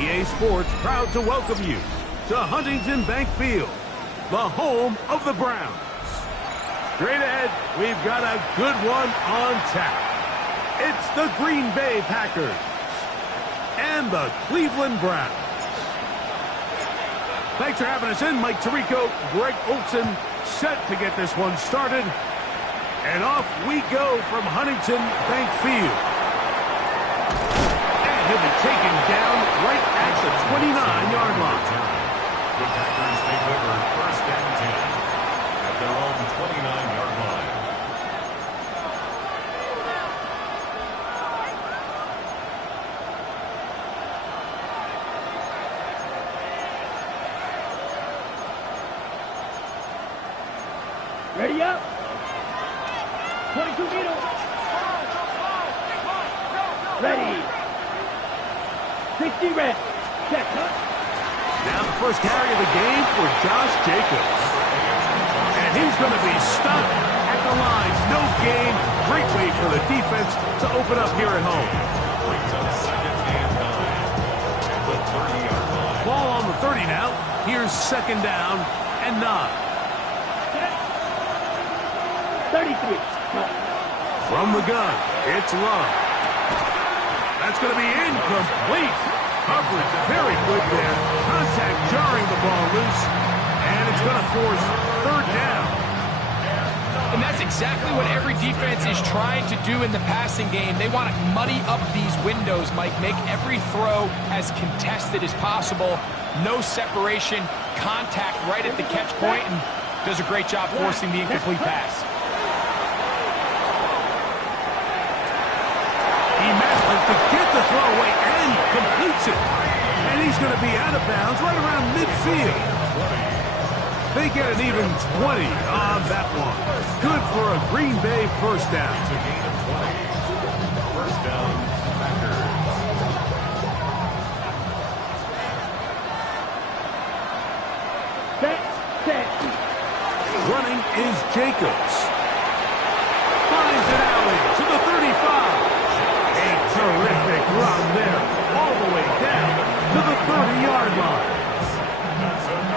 EA Sports proud to welcome you to Huntington Bank Field, the home of the Browns. Straight ahead, we've got a good one on tap. It's the Green Bay Packers and the Cleveland Browns. Thanks for having us in. Mike Tirico, Greg Olson, set to get this one started. And off we go from Huntington Bank Field. And he'll be taken down right at the 29-yard line. The Packers take over first and 10 at their own 29-yard line. Ready up. 22 meters. Ready. 60 reps. Check. Now the first carry of the game for Josh Jacobs. And he's going to be stopped at the lines. No gain. Great way for the defense to open up here at home. Brings up second and 9 at the 30-yard line. Ball on the 30 now. Here's second down and 9. 33. From the gun, it's Love. That's going to be incomplete. Coverage very good there. Contact jarring the ball loose. And it's going to force third down. And that's exactly what every defense is trying to do in the passing game. They want to muddy up these windows, Mike. Make every throw as contested as possible. No separation. Contact right at the catch point, and does a great job forcing the incomplete pass. He manages to get the throw away and completes it. And he's going to be out of bounds right around midfield. They get an even 20 on that one. Good for a Green Bay first down. It's a gain of 20. First down, Packers. Set. Running is Jacobs. Finds an alley to the 35. A terrific run there, all the way down to the 30-yard line.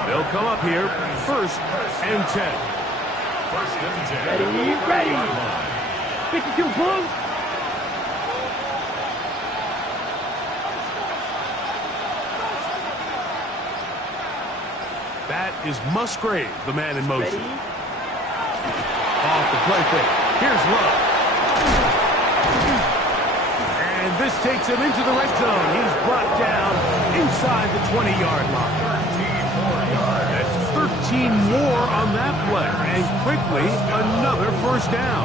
They'll come up here, first and 10. First and 10. Ready. 52 Blue. That is Musgrave, the man in motion. Ready. Off the play fake. Here's Love. And this takes him into the red zone. He's brought down inside the 20-yard line. 13 more yards. That's 13 more on that play. And quickly, another first down.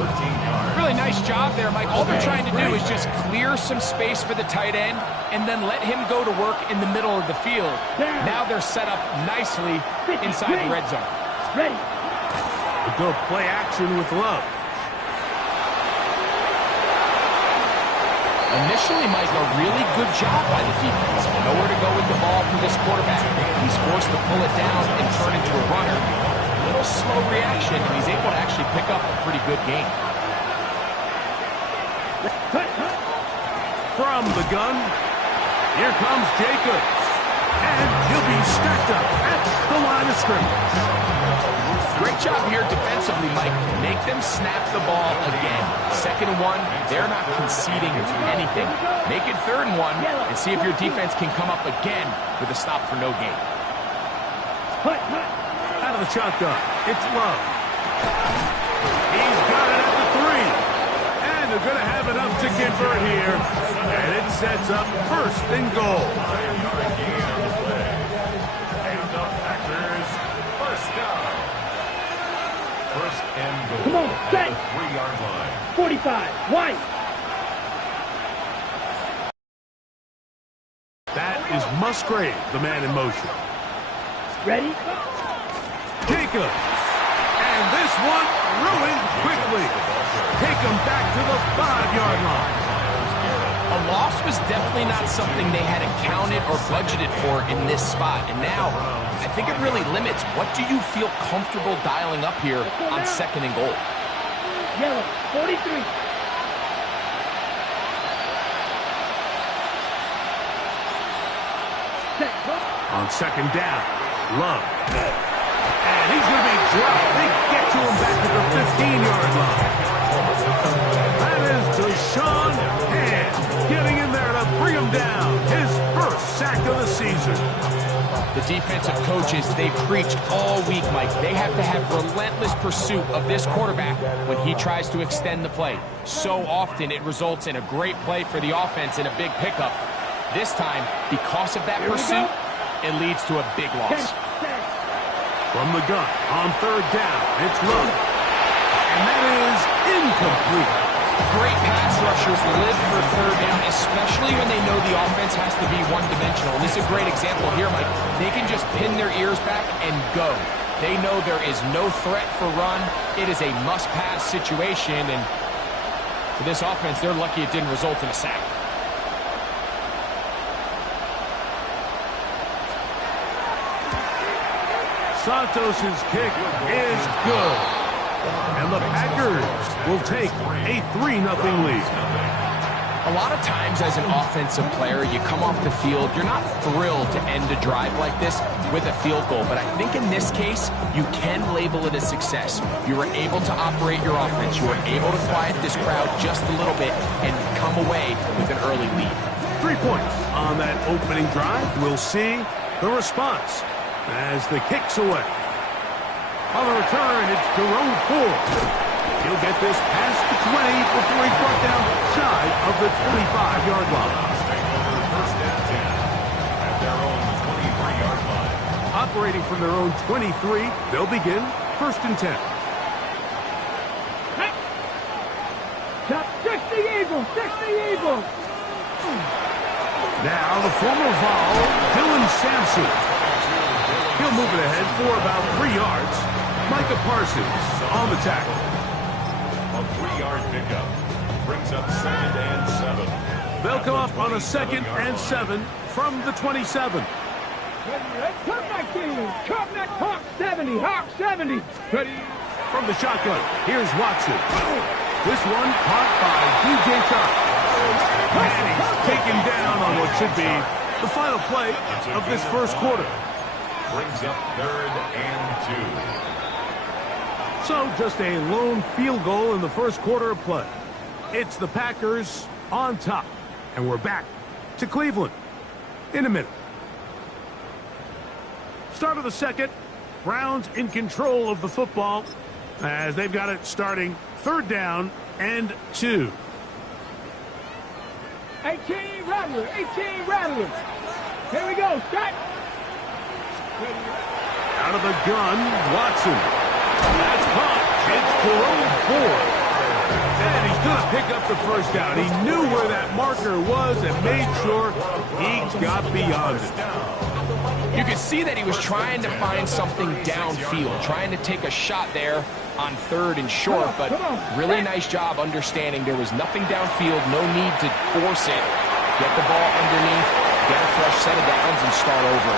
13 yards. Really nice job there, Mike. All they're trying to do is just clear some space for the tight end and then let him go to work in the middle of the field. Now they're set up nicely inside the red zone. Ready. Go play action with Love. Initially, Mike, a really good job by the defense. Nowhere to go with the ball for this quarterback. He's forced to pull it down and turn into a runner. A little slow reaction, and he's able to actually pick up a pretty good game. From the gun, here comes Jacobs. And he'll be stacked up at the line of scrimmage. Great job here defensively, Mike. Make them snap the ball again. 2nd and 1, they're not conceding anything. Make it 3rd and 1 and see if your defense can come up again with a stop for no gain. Out of the shotgun, it's Love. He's got it at the 3. And they're going to have enough to convert here. And it sets up 1st and goal. And the Packers first down. First and goal. Come on, set. At the 3-yard line. 45. White. That is Musgrave, the man in motion. Ready. Jacobs. And this one ruined quickly. Take him back to the 5-yard line. A loss was definitely not something they had accounted or budgeted for in this spot. And now, I think it really limits what do you feel comfortable dialing up here on 2nd and goal. Yellow. 43. on second down. Love. And he's going to be dropped. They get to him back at the 15-yard line. That is Deshaun Hand getting in there to bring him down. His first sack of the season. The defensive coaches, they preached all week, Mike. They have to have relentless pursuit of this quarterback when he tries to extend the play. So often it results in a great play for the offense and a big pickup. This time, because of that pursuit, it leads to a big loss. From the gun on third down, it's Love. And that is incomplete. Great pass rushers live for third down, especially when they know the offense has to be one-dimensional. And this is a great example here, Mike. They can just pin their ears back and go. They know there is no threat for run. It is a must-pass situation, and for this offense, they're lucky it didn't result in a sack. Santos' kick is good. And the Packers will take a 3-0 lead. A lot of times as an offensive player, you come off the field, you're not thrilled to end a drive like this with a field goal. But I think in this case, you can label it a success. You were able to operate your offense. You were able to quiet this crowd just a little bit and come away with an early lead. 3 points on that opening drive. We'll see the response as the kick's away. On the return, it's Jerome Ford. He'll get this past the 20 before he's brought down shy of the 25-yard line. First and 10 at their own 23-yard line. Operating from their own 23, they'll begin first and 10. Top 60 Eagles, 60 Eagles. Now the former Vol, Dylan Sampson. He'll move it ahead for about 3 yards. Micah Parsons on the tackle. A 3-yard pickup brings up 2nd and 7. They'll come up on a 2nd and 7 from the 27. Come back team. Come back, Hawk 70, Hawk 70. Ready? From the shotgun, here's Watson. This one caught by DJ Chark. And he's taken down on what should be the final play of this first quarter. Brings up 3rd and 2. So just a lone field goal in the first quarter of play. It's the Packers on top. And we're back to Cleveland in a minute. Start of the second. Browns in control of the football as they've got it starting 3rd down and 2. 18 Rattler, 18 Rattler. Here we go, start. Out of the gun, Watson. That's caught. It's Jerome Ford. And he's going to pick up the first down. He knew where that marker was and made sure he got beyond it. You could see that he was trying to find something downfield, trying to take a shot there on 3rd and short, but really nice job understanding there was nothing downfield, no need to force it. Get the ball underneath, get a fresh set of downs, and start over.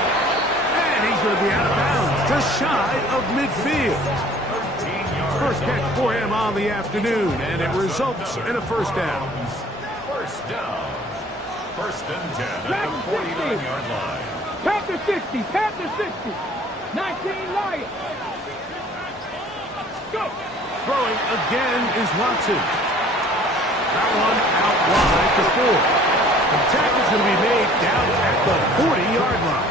And he's going to be out of bounds, just shy of midfield. First catch for him on the afternoon, and it results in a first down. First down. 1st and 10 at the 49-yard line. Panther 60, Panther 60. 19 Lions. Go. Throwing again is Watson. That one out wide to Ford. The tackle's going to be made down at the 40-yard line.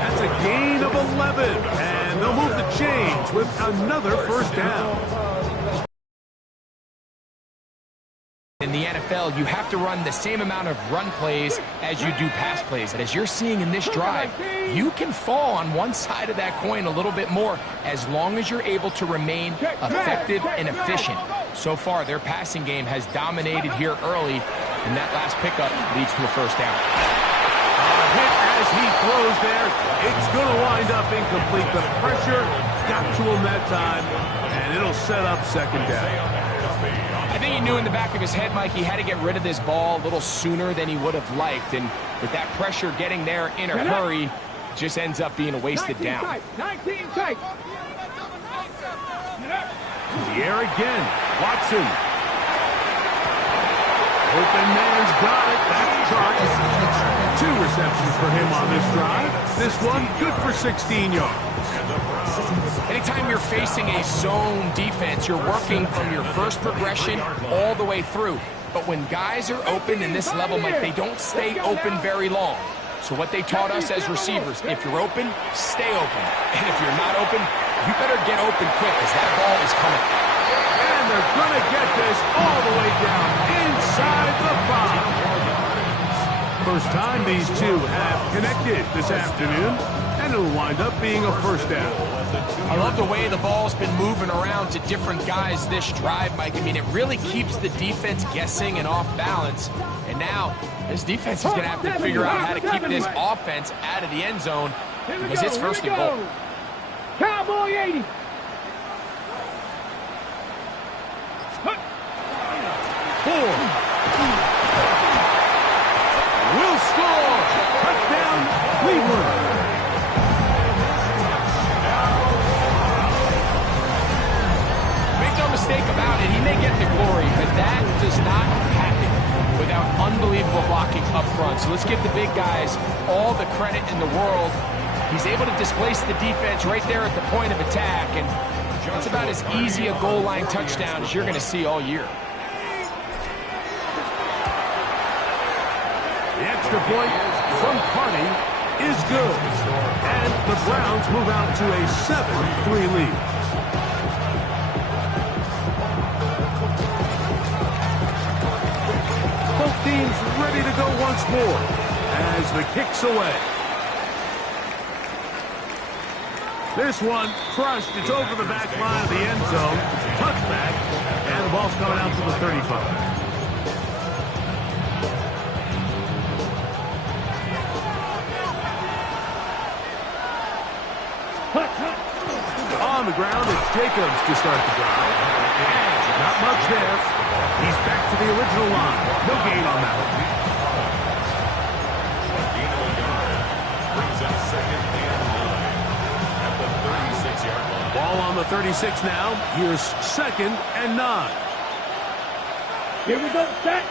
That's a gain of 11, and they'll move the chains with another first down. In the NFL, you have to run the same amount of run plays as you do pass plays. And as you're seeing in this drive, you can fall on one side of that coin a little bit more as long as you're able to remain effective and efficient. So far, their passing game has dominated here early, and that last pickup leads to a first down. Hit as he throws there. It's going to wind up incomplete. The pressure got to him that time, and it'll set up second down. I think he knew in the back of his head, Mike, he had to get rid of this ball a little sooner than he would have liked. And with that pressure getting there in a hurry, just ends up being a wasted down. 19 tight. The air again. Watson. Open man's got it. That's Chark. 2 receptions for him on this drive. This one good for 16 yards. Anytime you're facing a zone defense, you're working from your first progression all the way through. But when guys are open in this level, Mike, they don't stay open very long. So what they taught us as receivers, if you're open, stay open. And if you're not open, you better get open quick because that ball is coming. And they're going to get this all the way down inside the 5. First time these two have connected this afternoon, and it'll wind up being a first down. I love the way the ball's been moving around to different guys this drive, Mike. I mean, it really keeps the defense guessing and off balance. And now, this defense is going to have to figure out how to keep this offense out of the end zone because it's first and goal. Cowboy 80. Will score. Touchdown, Cleveland. Make no mistake about it, he may get the glory, but that does not happen without unbelievable blocking up front. So let's give the big guys all the credit in the world. He's able to displace the defense right there at the point of attack, and that's about as easy a goal line touchdown as you're going to see all year. The extra point from Carney is good. And the Browns move out to a 7-3 lead. Both teams ready to go once more as the kick's away. This one crushed. It's over the back line of the end zone. Touchback. And the ball's coming out to the 35. On the ground, it's Jacobs to start the drive. And not much there. He's back to the original line. No gain on that one. Brings up second and 9 at the 36-yard line. Ball on the 36 now. Here's second and 9. Here we go, set.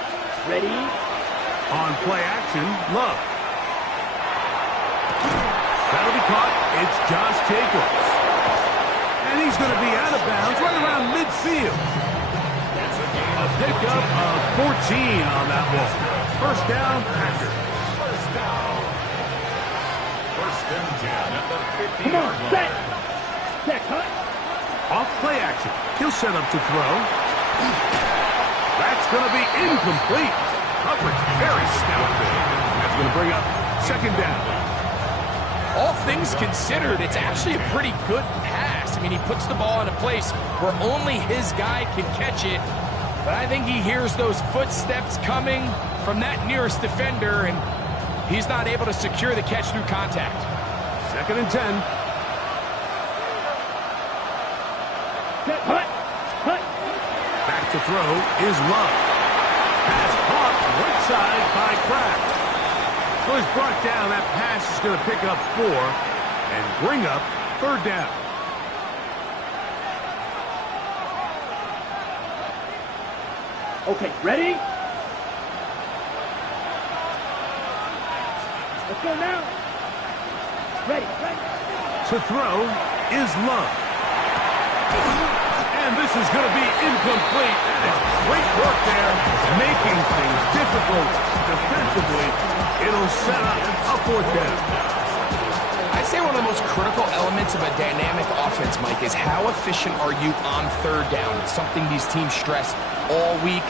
Ready. On play action, Love. That'll be caught. It's Josh Jacobs. And he's going to be out of bounds right around midfield. A pickup of 14 on that one. First down, Packers. First down. First and 10 at the 50-yard Come on, line. set. Set, cut. Off play action. He'll set up to throw. That's going to be incomplete. Coverage very stout there. That's going to bring up second down. All things considered, it's actually a pretty good pass. I mean, he puts the ball in a place where only his guy can catch it. But I think he hears those footsteps coming from that nearest defender, and he's not able to secure the catch through contact. Second and 10. Set, cut. Cut. Back to throw is Love. Pass caught right side by Kraft. So he's brought down. That pass is going to pick up 4 and bring up third down. Okay, ready? Let's go now. Ready, ready. To throw is Love. And this is going to be incomplete. That is great work there, making things difficult defensively. It'll set up a fourth down. I'd say one of the most critical elements of a dynamic offense, Mike, is how efficient are you on third down? It's something these teams stress all week.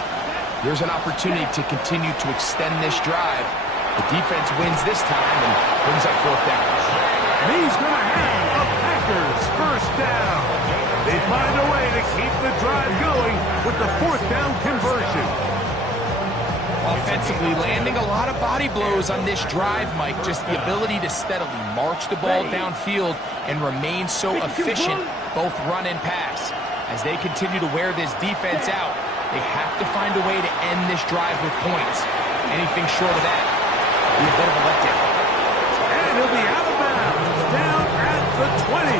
There's an opportunity to continue to extend this drive. The defense wins this time and brings up fourth down. And he's going to have a Packers first down. They find a way to keep the drive going with the fourth down conversion. Offensively, landing a lot of body blows on this drive, Mike. Just the ability to steadily march the ball downfield and remain so efficient, both run and pass. As they continue to wear this defense out, they have to find a way to end this drive with points. Anything short of that will be a bit of a letdown. And he'll be out of bounds, down at the 20.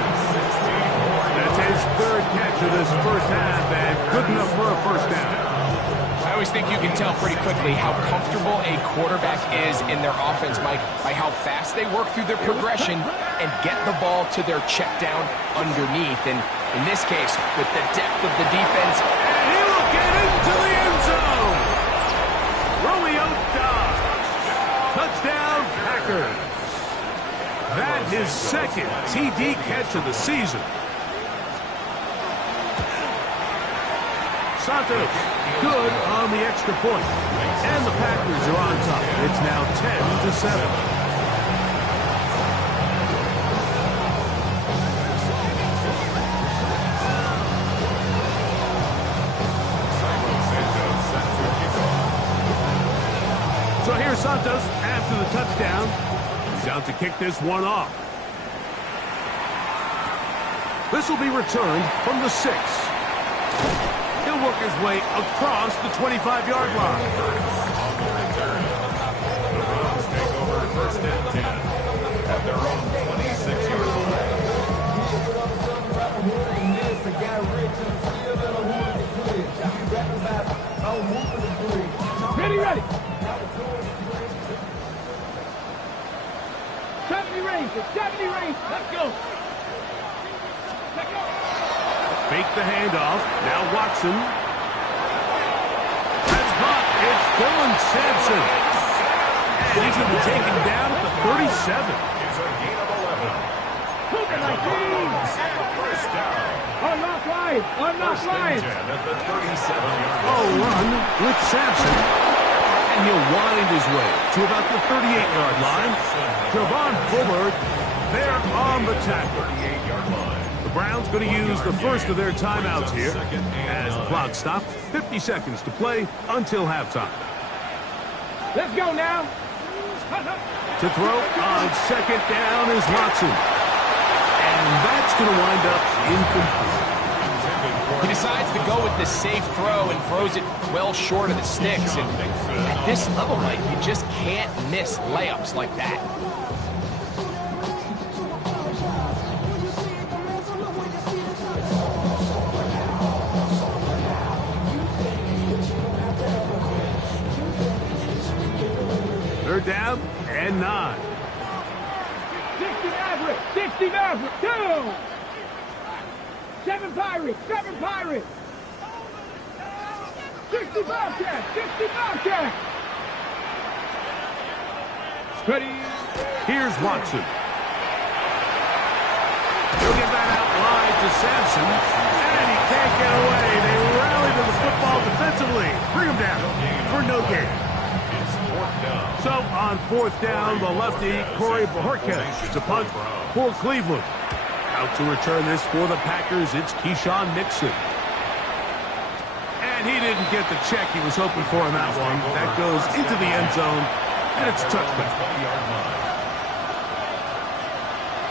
That's his third catch of this first half, and good enough for a first down. I always think you can tell pretty quickly how comfortable a quarterback is in their offense, Mike, by how fast they work through their progression and get the ball to their check down underneath. And in this case, with the depth of the defense. And he will get into the end zone. Romeo Dobbs. Touchdown, Packers. That his second TD catch of the season. Santos, good on the extra point. And the Packers are on top. It's now 10-7. So here's Santos after the touchdown. He's out to kick this one off. This will be returned from the 6. He'll work his way across the 25-yard line. The Browns take over first and 10 at their own 26-yard line. Ready. 70 range. Let's go. Fake the handoff. Now Watson. That's caught. It's Dylan Sampson. And he's going to be taken down at the 37. It's a gain of 11. Move it like these. First down. Unlock line. First and 10 at the 37-yard line. Oh, run with Sampson. And he'll wind his way to about the 38-yard line. Javon Bullard there on the tackle. 38-yard line. The Browns going to use the first of their timeouts here as the clock stops. 50 seconds to play until halftime. Let's go now. To throw on second down is Watson. And that's going to wind up incomplete. He decides to go with the safe throw and throws it well short of the sticks. And at this level, Mike, you just can't miss layups like that. Third down and 9. 60 Maverick. Down. 7 Pirates. 60 Bobcats. Ready. Here's Watson. He'll get that out wide to Sampson. And he can't get away. They rally to the football defensively. Bring him down for no gain. It's fourth down. So on fourth down, the lefty, Corey Bajorquez, to punt for Cleveland. Out to return this for the Packers, it's Keyshawn Nixon. And he didn't get the check he was hoping for on that one. That goes into the end zone, and it's a touchdown. 20-yard line.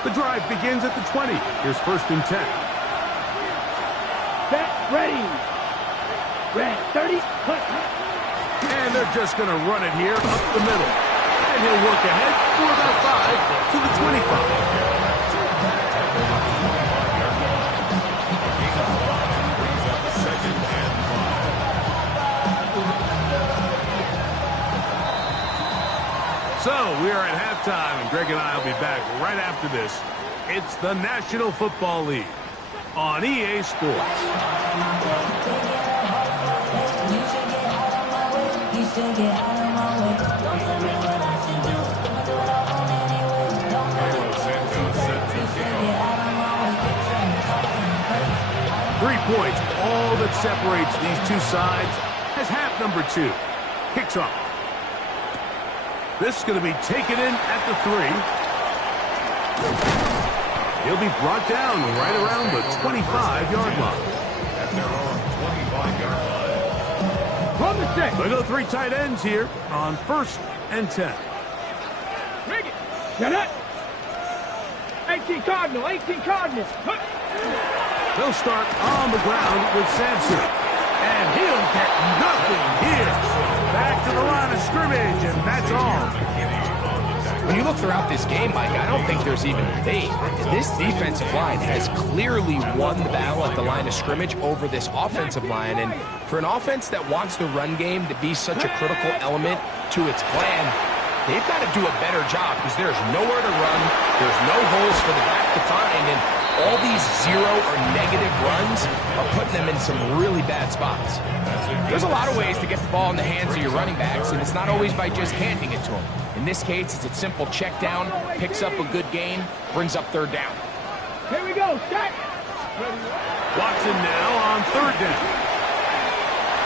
The drive begins at the 20. Here's first and 10. Set. Ready. Red. 30. And they're just going to run it here up the middle. And he'll work ahead for about 5 to the 25. So we are at halftime, and Greg and I will be back right after this. It's the National Football League on EA Sports. Points, all that separates these two sides, as half number 2 kicks off. This is going to be taken in at the 3. He'll be brought down right around the 25-yard line. At their own 25-yard line. From the 6. They go 3 tight ends here on first and 10. Bring it. Shut up. 18 Cardinal. They'll start on the ground with Sampson. And he'll get nothing here. Back to the line of scrimmage, and that's all. When you look throughout this game, Mike, I don't think there's even a debate. This defensive line has clearly won the battle at the line of scrimmage over this offensive line. And for an offense that wants the run game to be such a critical element to its plan, they've got to do a better job because there's nowhere to run, there's no holes for the back to find, and all these zero or negative runs are putting them in some really bad spots. There's a lot of ways to get the ball in the hands of your running backs, and it's not always by just handing it to them. In this case, it's a simple check down, picks up a good gain, brings up third down. Here we go, set. Watson now on third down.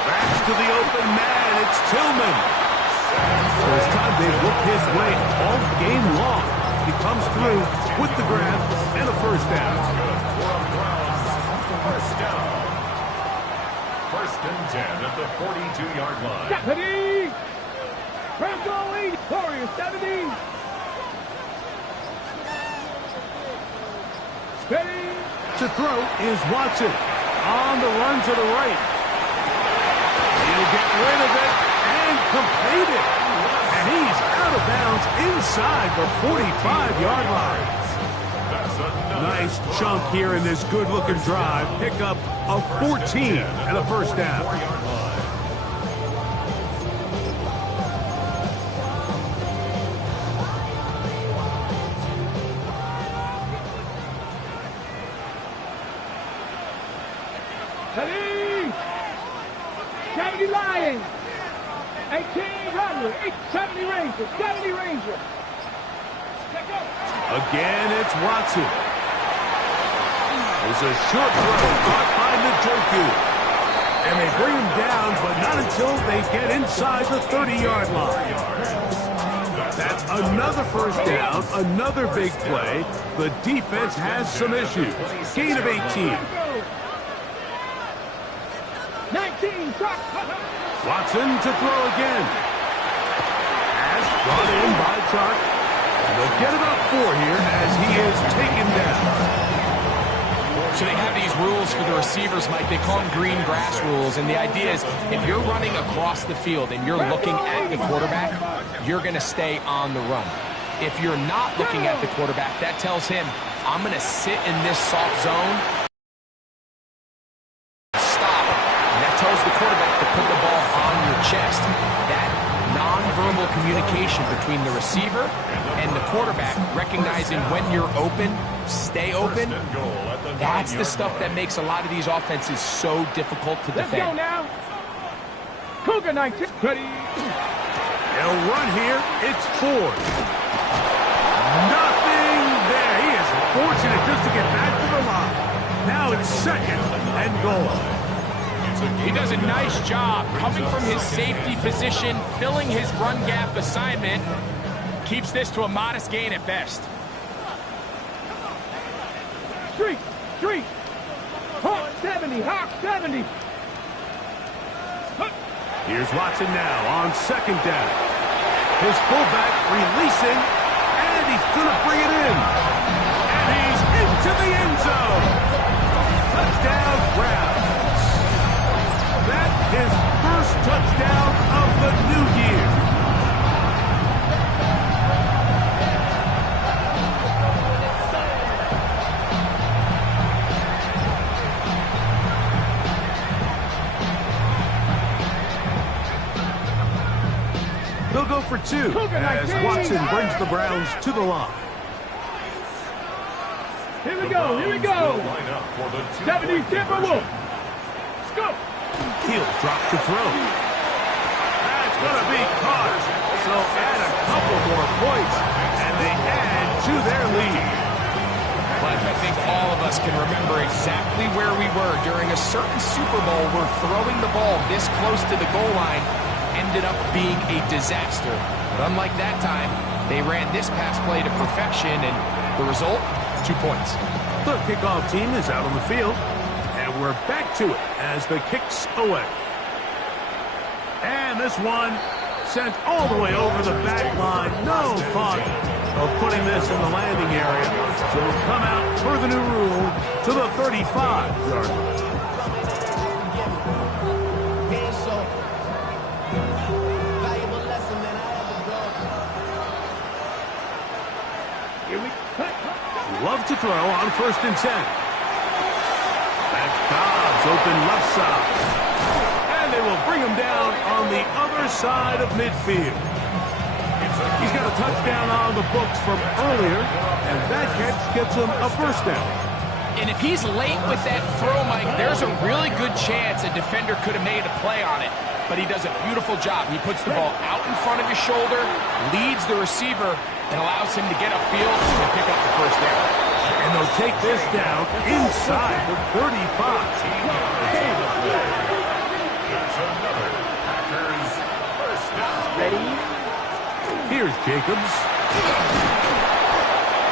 Back to the open man, it's Tillman. This time they've looked his way all game long. He comes through with the grab and a first down. First and 10 at the 42-yard line. Stephanie! Bronco 80, Warriors 70. Steady. To throw is Watson. On the run to the right. He'll get rid of it and complete it. And he's out of bounds inside the 45-yard line. Nice chunk here in this good-looking drive. Pick up a 14 and a first down. Steady. 70 Lions. 18 Runner. 70 Ranger. 70 Ranger. Again, it's Watson. There's a short throw caught by Njoku. And they bring him down, but not until they get inside the 30-yard line. That's another first down, another big play. The defense has some issues. Gain of 18. 19, truck. Watson to throw again. Pass brought in by Chark. And they'll get about 4 here as he is taken down. So they have these rules for the receivers, Mike. They call them green grass rules. And the idea is if you're running across the field and you're looking at the quarterback, you're going to stay on the run. If you're not looking at the quarterback, that tells him, I'm going to sit in this soft zone. Stop. And that tells the quarterback to put the ball on your chest. That non-verbal communication between the receiver and the quarterback, recognizing when you're open, stay open, that's the stuff that makes a lot of these offenses so difficult to Let's defend. go now. Cougar 19. Ready. They'll run here. It's Ford. Nothing there. He is fortunate just to get back to the line. Now it's second and goal. He does a nice job coming from his safety position, filling his run gap assignment. Keeps this to a modest gain at best. Street. Hawk 70. Hawk 70. Here's Watson now on second down. His fullback releasing, and he's going to bring it in. And he's into the end zone. Touchdown, Browns. That's his first touchdown of the new year. They'll go for 2 as Watson brings the Browns to the line. Here we go. 70 Timberwolf. Let's go. He'll drop to throw. That's going to be caught. So add a couple more points, and they add to their lead. But I think all of us can remember exactly where we were during a certain Super Bowl where throwing the ball this close to the goal line ended up being a disaster. But unlike that time, they ran this pass play to perfection, and the result, 2 points. The kickoff team is out on the field, and we're back to it as the kick's away. And this one sent all the way over the back line. No thought of putting this in the landing area. So it'll come out per the new rule to the 35-yard line. to throw on 1st and 10. That's Dobbs open left side. And they will bring him down on the other side of midfield. He's got a touchdown on the books from earlier, and that catch gets him a 1st down. And if he's late with that throw, Mike, there's a really good chance a defender could have made a play on it. But he does a beautiful job. He puts the ball out in front of his shoulder, leads the receiver, and allows him to get upfield and pick up the 1st down. And they'll take this down inside the 35. Ready? Here's Jacobs.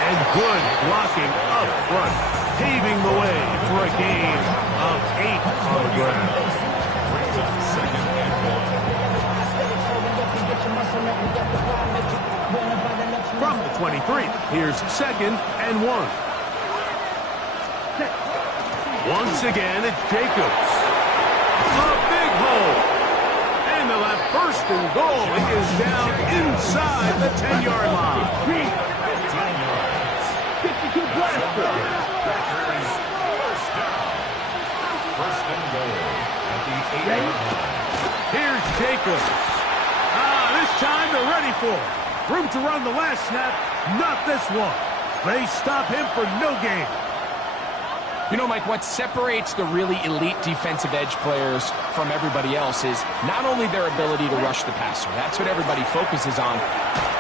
And good blocking up front, paving the way for a gain of 8 on the ground. From the 23, here's 2nd and 1. Once again, it's Jacobs. A big hole. And they'll have 1st and goal. He is down inside the 10-yard line. 52 blaster. First and goal at the 8-yard line. Here's Jacobs. This time they're ready for it. Room to run the last snap, not this one. They stop him for no gain. You know, Mike, what separates the really elite defensive edge players from everybody else is not only their ability to rush the passer. That's what everybody focuses on.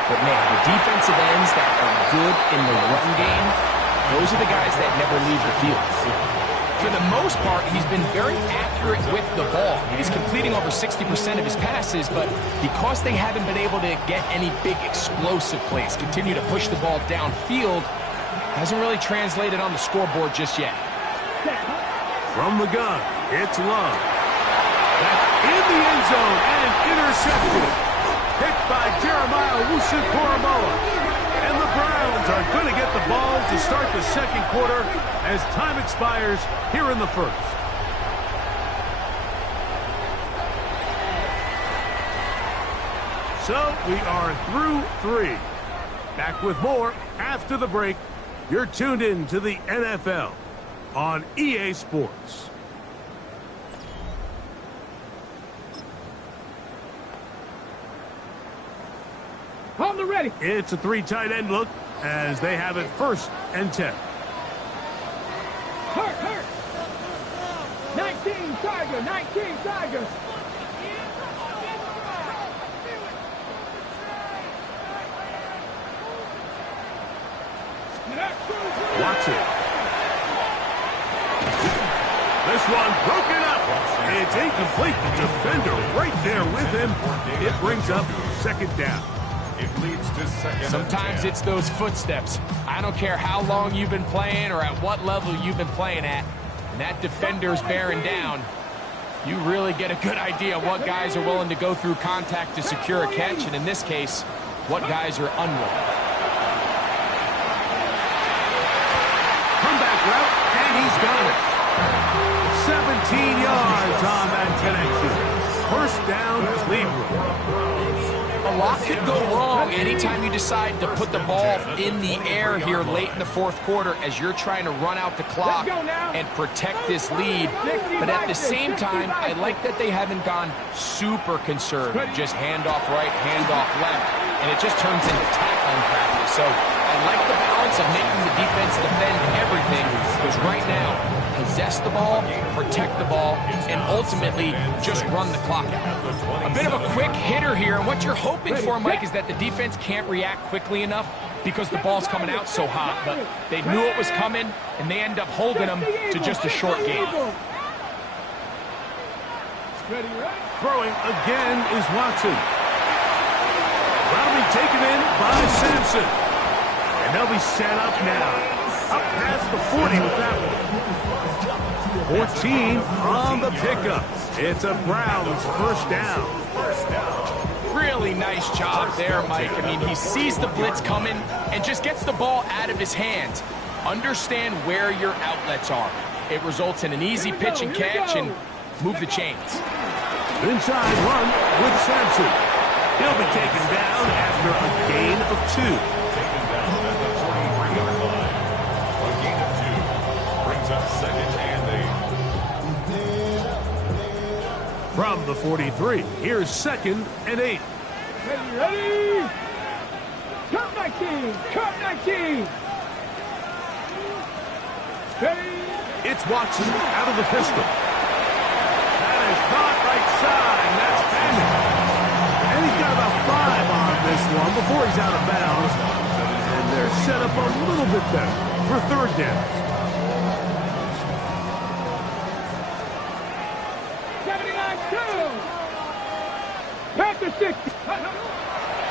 But, man, the defensive ends that are good in the run game, those are the guys that never leave the field. For the most part, he's been very accurate with the ball. He's completing over 60% of his passes, but because they haven't been able to get any big explosive plays, continue to push the ball downfield, hasn't really translated on the scoreboard just yet. From the gun, it's Love. That's in the end zone and intercepted. Picked by Jeremiah Wusu-Koramoah. And the Browns are going to get the ball to start the 2nd quarter as time expires here in the 1st. So we are through 3. Back with more after the break. You're tuned in to the NFL on EA Sports. On the ready. It's a 3 tight end look as they have it 1st and 10. Hurt. 19 Tiger. 19 Tiger. Watson. This one broken up. It's incomplete. The defender right there with him. It brings up 2nd down. It leads to 2nd. Sometimes it's those footsteps. I don't care how long you've been playing or at what level you've been playing at. And that defender's bearing down. You really get a good idea of what guys are willing to go through contact to secure a catch, and in this case, what guys are unwilling. Comeback route, and he's got it. 17 yards on that connection. 1st down, Cleveland. A lot could go wrong anytime you decide to put the ball in the air here late in the 4th quarter as you're trying to run out the clock and protect this lead. But at the same time, I like that they haven't gone super conservative. Just handoff right, handoff left, and it just turns into tackling practice. So I like the balance of making the defense defend everything, because right now, possess the ball, protect the ball, and ultimately just run the clock out. A bit of a quick hitter here, and what you're hoping for, Mike, is that the defense can't react quickly enough because the ball's coming out so hot, but they knew it was coming, and they end up holding them to just a short game. Throwing again is Watson. That'll be taken in by Sampson. And they'll be set up now. Up past the 40 with that one. 14 on the pickup. It's a Browns 1st down. Really nice job there, Mike. I mean, he sees the blitz coming and just gets the ball out of his hands. Understand where your outlets are. It results in an easy pitch and catch and move the chains. Inside run with Sampson. He'll be taken down after a gain of 2. from the 43. Here's 2nd and 8. Ready? Turn 19! Turn 19! Ready? It's Watson out of the pistol. That is caught right side. That's Madden. And he's got about 5 on this one before he's out of bounds. And they're set up a little bit better for 3rd down. 79-2! Panther 60!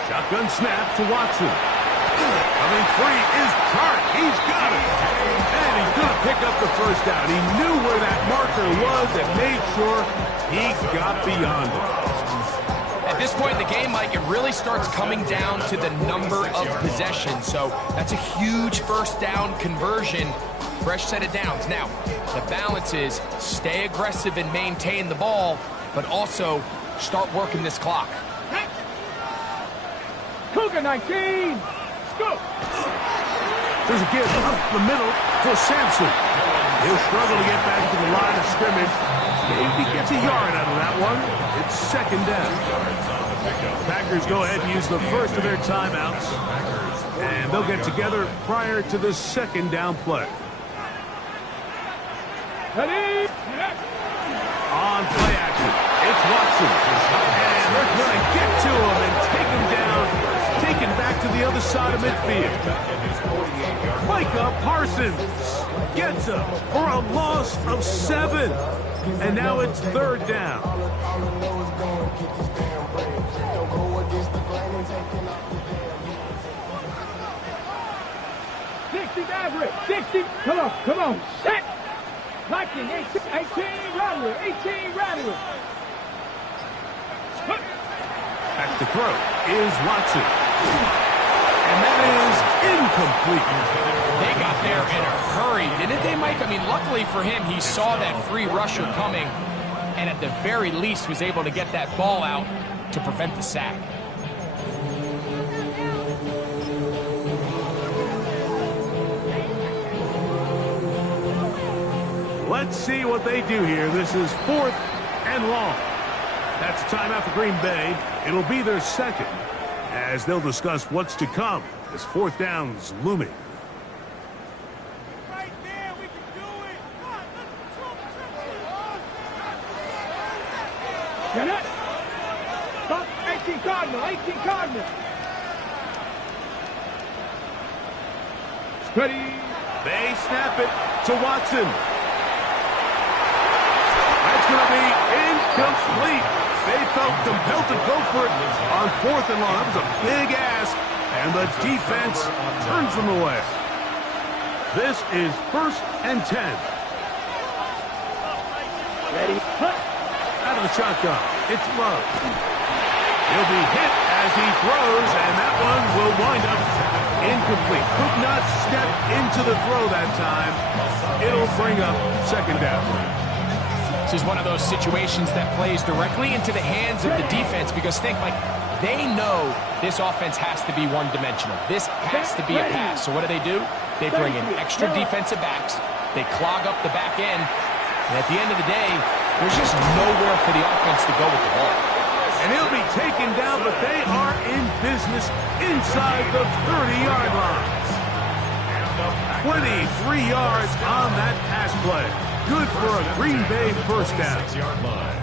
Shotgun snap to Watson. Coming free is Chark. He's got it. And he's going to pick up the 1st down. He knew where that marker was and made sure he got beyond it. At this point in the game, Mike, it really starts coming down to the number of possessions. So that's a huge 1st down conversion. Fresh set of downs. Now, the balance is stay aggressive and maintain the ball, but also start working this clock. Cougar 19! Go! There's a give up the middle for Sampson. He'll struggle to get back to the line of scrimmage. Maybe gets a yard out of that one. It's 2nd down. The Packers go ahead and use the first of their timeouts. And they'll get together prior to the 2nd down play. Ready? On play action, it's Watson. And they're going to get to him and take him down, taken back to the other side of midfield. Micah Parsons gets him for a loss of 7. And now it's 3rd down. Average, 60, come on, set! 19, 18, run with it, 18, run with it. Back to throw is Watson. And that is incomplete. They got there in a hurry, didn't they, Mike? I mean, luckily for him, he saw that free rusher coming and at the very least was able to get that ball out to prevent the sack. Let's see what they do here. This is 4th and long. That's a timeout for Green Bay. It'll be their 2nd as they'll discuss what's to come as 4th down's looming. Right there, we can do it. Come on, let's control the triple. Get it. Stop, 18 Cardinal, 18 Cardinal. Ready. They snap it to Watson. That's going to be incomplete. They felt compelled to go for it on 4th and long. That was a big ask, and the defense turns them away. This is 1st and 10. Ready. Out of the shotgun, it's Love. He'll be hit as he throws, and that one will wind up incomplete. Could not step into the throw that time. It'll bring up 2nd down. This is one of those situations that plays directly into the hands of the defense because think, like, they know this offense has to be one-dimensional. This has to be a pass. So what do? They bring in extra defensive backs. They clog up the back end. And at the end of the day, there's just nowhere for the offense to go with the ball. And he'll be taken down, but they are in business inside the 30-yard line. 23 yards on that pass play. Good for a Green Bay 1st down. 6-yard line.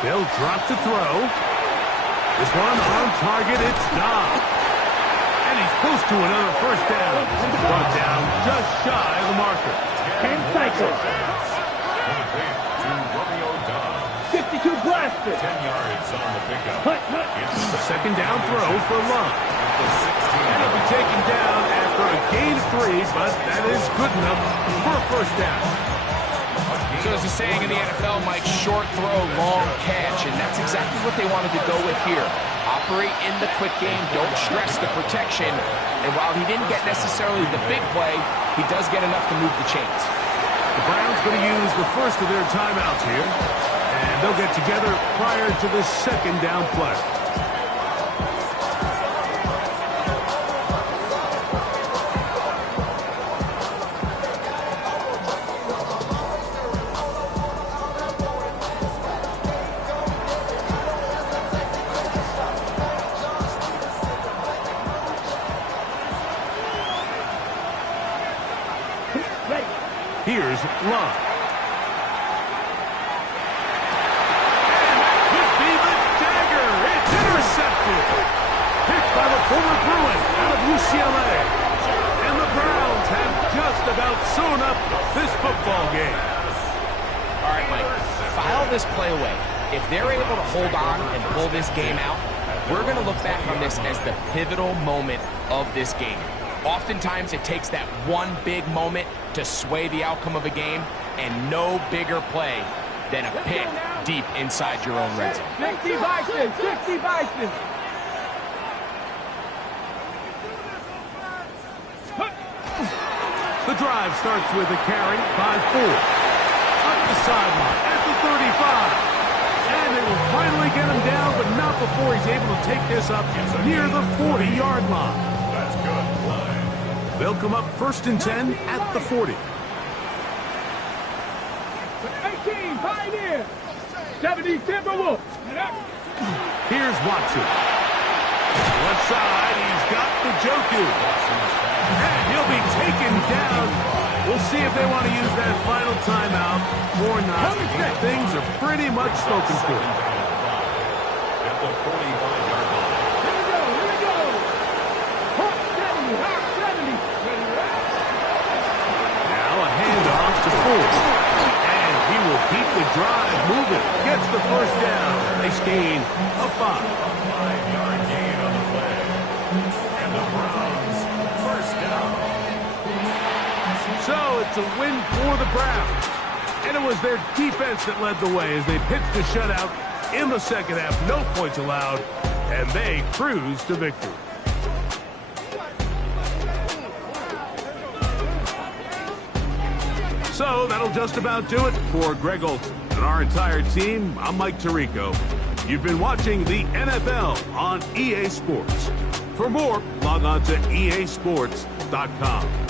They'll drop to throw. This one on target, it's Dobb. And he's close to another 1st down. Brought down just shy of the marker. 10 cycles. 52 blaster. 10 yards on the pickup. It's 2nd down throw for Love. And he'll be taken down after a gain of 3, but that is good enough for a 1st down. So there's a saying in the NFL, Mike, short throw, long catch, and that's exactly what they wanted to go with here. operate in the quick game, don't stress the protection. And while he didn't get necessarily the big play, he does get enough to move the chains. The Browns going to use the first of their timeouts here, and they'll get together prior to the second down play. Here's Love. And that could be the dagger. It's intercepted. Picked by the former Bruin out of UCLA. And the Browns have just about sewn up this football game. All right, Mike, file this play away. If they're able to hold on and pull this game out, we're going to look back on this as the pivotal moment of this game. Oftentimes, it takes that one big moment to sway the outcome of a game, and no bigger play than a pick deep inside your own red zone. 60 Vikings, 60 Vikings. The drive starts with a carry by 4. Up the sideline at the 35. And they will finally get him down, but not before he's able to take this up near the 40-yard line. That's good play. They'll come up 1st and 10 at the 40. 18 Pioneer. 70 Timberwolves. Here's Watson. Left side, he's got the Joku. And he'll be taken down. We'll see if they want to use that final timeout or not. Things are pretty much spoken for. At the 45-yard line. Here we go. Hawk 70, Hawk 70. Now a handoff to Ford. And he will keep the drive moving. Gets the first down. They gain a 5. 5-yard gain on the play. And the Browns first down. So it's a win for the Browns. And it was their defense that led the way as they pitched a shutout in the second half. No points allowed. And they cruise to victory. So that'll just about do it for Greg Olson and our entire team. I'm Mike Tirico. You've been watching the NFL on EA Sports. For more, log on to easports.com.